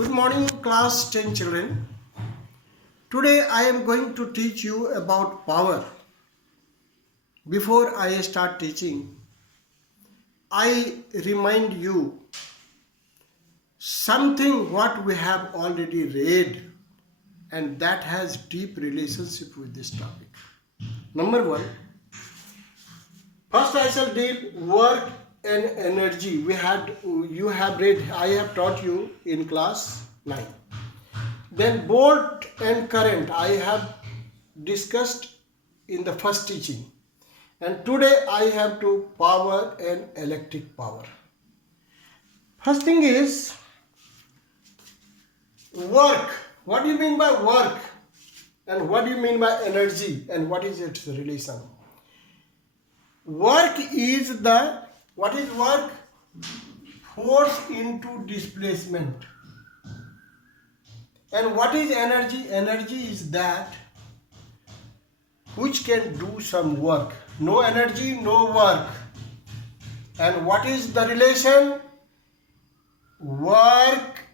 Good morning, class 10 children. Today I am going to teach you about power. Before I start teaching, I remind you something what we have already read and that has deep relationship with this topic. Number one, first I shall deal work and energy. You have read, I have taught you in class 9. Then volt and current I have discussed in the first teaching, and today I have to power and electric power. First thing is work. What do you mean by work, and what do you mean by energy, and what is its relation? Work is what is work? Force into displacement. And what is energy? Energy is that which can do some work. No energy, no work. And what is the relation? Work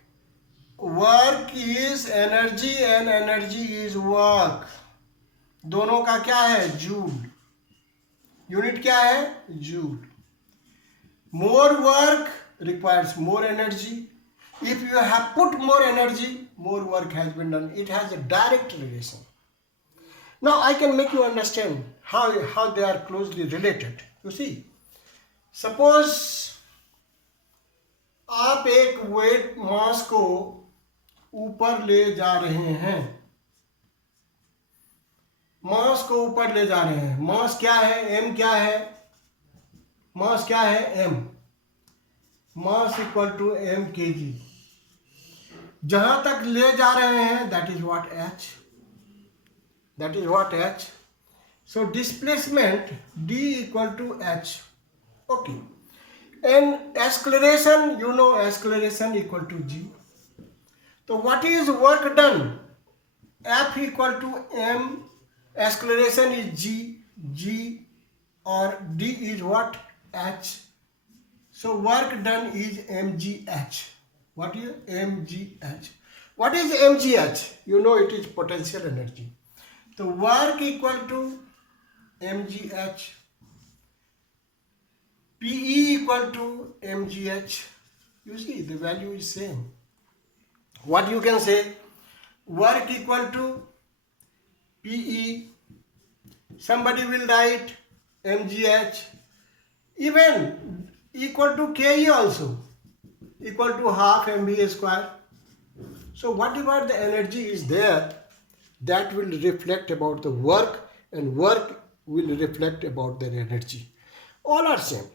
is energy and energy is work. दोनों का क्या है? Joule. Unit क्या है? Joule. More work requires more energy. If you have put more energy, more work has been done. It has a direct relation. Now I can make you understand how they are closely related. You see, suppose आप एक weight mass को ऊपर ले जा रहे हैं. मास को ऊपर ले जा रहे हैं. मास क्या है? एम क्या है? मास क्या है? M. Mass equal to M K G. जहां तक ले जा रहे हैं that is what H. That is what h. So displacement d equal to h. Okay. And acceleration, you know, acceleration equal to g. So what is work done? F equal to m. Acceleration is g or d is what? h. So work done is mgh. What is mgh? What is mgh? You know, it is potential energy. So work equal to mgh, Pe equal to mgh. You see, the value is same. What you can say? Work equal to Pe. Somebody will write mgh. Even equal to Ke also. Equal to half mv square. So whatever the energy is there, that will reflect about the work, and work will reflect about their energy. All are same.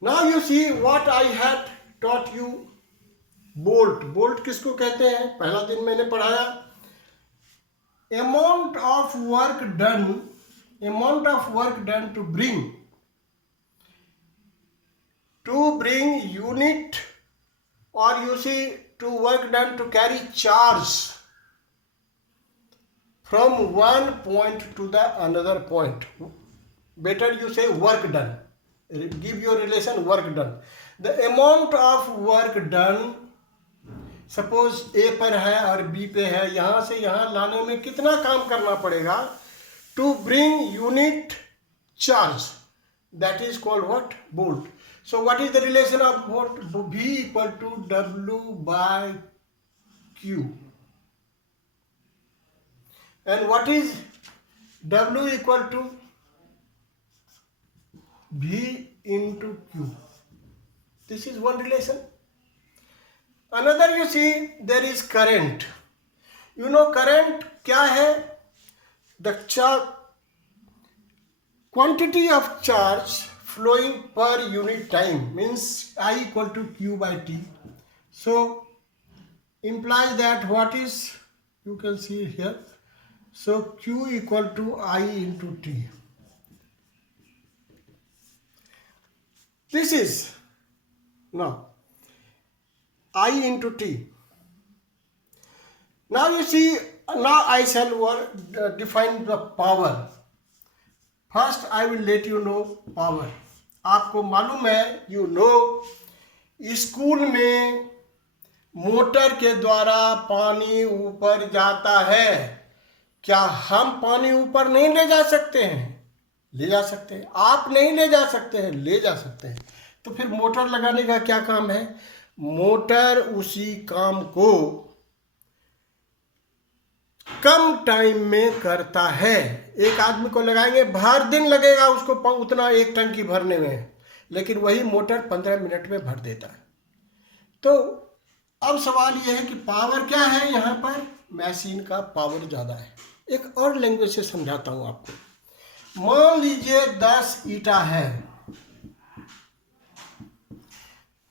Now you see what I had taught you. Bolt. Bolt किसको कहते हैं? पहला दिन मैंने पढ़ाया. Amount of work done to bring unit, or you see to work done to carry charge from one point to the another point. Better you say work done. Give your relation work done. The amount of work done, suppose A पर है और B पे है, यहाँ से यहाँ लाने में कितना काम करना पड़ेगा to bring unit charge. That is called what? Bolt. So what is the relation of volt? V equal to W by Q. And what is W equal to V into Q. This is one relation. Another, you see, there is current. You know current क्या है? The quantity of charge flowing per unit time means I equal to Q by T. So implies that what is, you can see here. So Q equal to I into T. This is now I into T. Now you see, now I shall define the power. First I will let you know power. आपको मालूम है, you know, school में motor के द्वारा पानी ऊपर जाता है। क्या हम पानी ऊपर नहीं ले जा सकते हैं? ले जा सकते हैं। आप नहीं ले जा सकते हैं? ले जा सकते हैं। तो फिर मोटर लगाने का क्या काम है? मोटर उसी काम को कम टाइम में करता है। एक आदमी को लगाएंगे, भर दिन लगेगा उसको उतना एक टंकी भरने में, लेकिन वही मोटर 15 मिनट में भर देता है। तो अब सवाल यह है कि पावर क्या है यहाँ पर? मशीन का पावर ज़्यादा है। एक और लैंग्वेज से समझाता हूँ आपको। मान लीजिए 10 ईंटा है,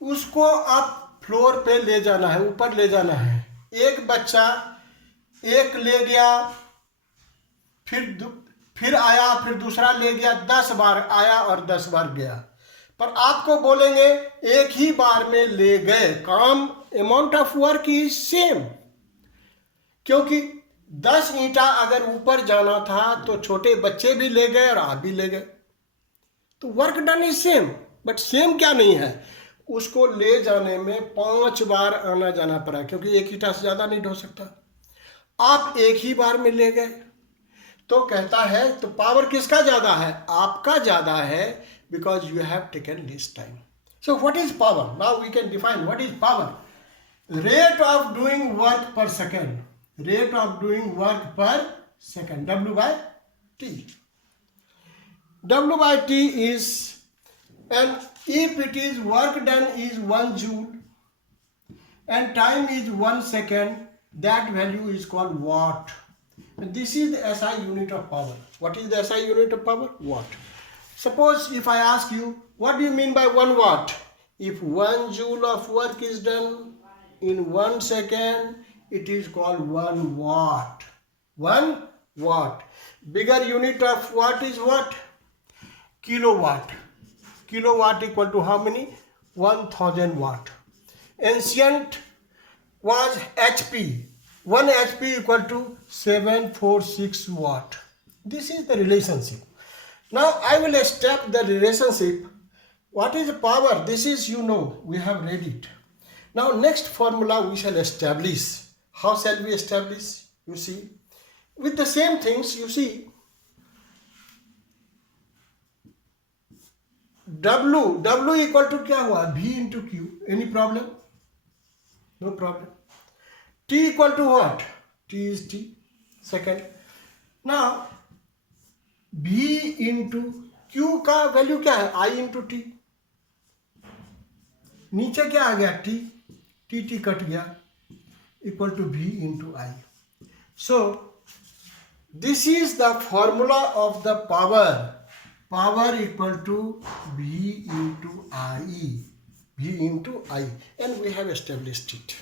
उसको आप फ्लोर पे ले जाना है, ऊपर ले जाना है। एक बच्चा एक ले गया, फिर आया, फिर दूसरा ले गया, 10 बार आया और 10 बार गया। पर आपको बोलेंगे एक ही बार में ले गए, काम amount of work is same, क्योंकि 10 ईंटा अगर ऊपर जाना था तो छोटे बच्चे भी ले गए और आप भी ले गए, तो work done is same. But same क्या नहीं है, उसको ले जाने में 5 बार आना जाना पड़ा, क्योंकि एक ईंटा से ज़्यादा नहीं ढो सकता। आप एक ही बार में ले गए, तो कहता है तो पावर किसका ज़्यादा है? आपका ज़्यादा है, because you have taken less time. So what is power? Now we can define what is power. Rate of doing work per second, rate of doing work per second, W by T. W by T is, and if it is work done is 1 joule and time is 1 second, that value is called watt. And this is the SI unit of power. What is the SI unit of power? Watt. Suppose if I ask you, what do you mean by 1 watt? If 1 joule of work is done in 1 second, it is called 1 watt. 1 watt. Bigger unit of watt is what? Kilowatt. Kilowatt equal to how many? 1000 watt. Ancient was HP. 1 HP equal to 746 watt. This is the relationship. Now I will establish the relationship. What is power? This is, you know, we have read it. Now next formula we shall establish. How shall we establish? You see, with the same things, you see, W equal to क्या हुआ? V into Q. Any problem? No problem. T equal to what? T is T. Second. Now V into Q का value क्या है? I into T. नीचे क्या आ गया? T. T cut गया, equal to V into I. So this is the formula of the power. Power equal to V into I. V into I. And we have established it.